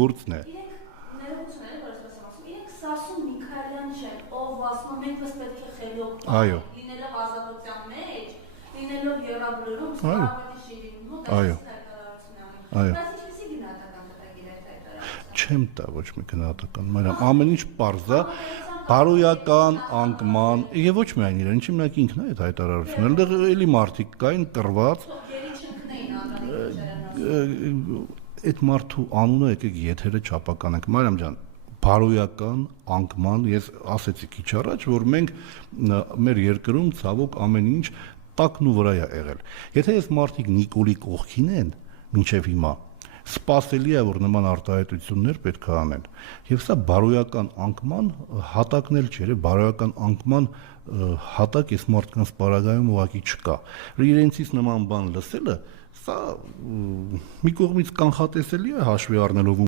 գործն է։ Իրենք Սասուն Միքայելյան չեն, ով ասում է մենք պետք է խելոք լինելով ազատության մեջ, լինելով Եվրաբլուրում, սպառապետի շիրիմում, դա ինչպեսի գնահատական տվեք իրեք հայտարարությունը։ Չեմ տա ոչ մի գնահատական, Մարիամ, ամեն ինչ պարզ է, բարոյական, անկման, եւ ոչ միայն իրեն, ինչի մենակ ինքն է այդ հայտարարությունը, այնտեղ էլի մարդիկ կային կռված։ Այդ մարդու անունը եկեք եթերը չափականենք, Մարիամ ջան, բարոյական, անկման, ես ասեցի քիչ առաջ, որ մենք մեր երկրում ցավոք ամեն ինչ տակն ու վրա է եղել։ Եթե այս մարդիկ Նիկոլի կողքին են, մինչև հիմա, սպասելի է, որ նման արտահայտություններ պետք է անեն։ Եվ սա բարոյական անկման հատակն էլ չէ, բարոյական անկման հատակ այս մարդկանց պարագայում ուղղակի չկա։ Իրենցից նման բան լսելը, սա մի կողմից կանխատեսելի է հաշվի առնելով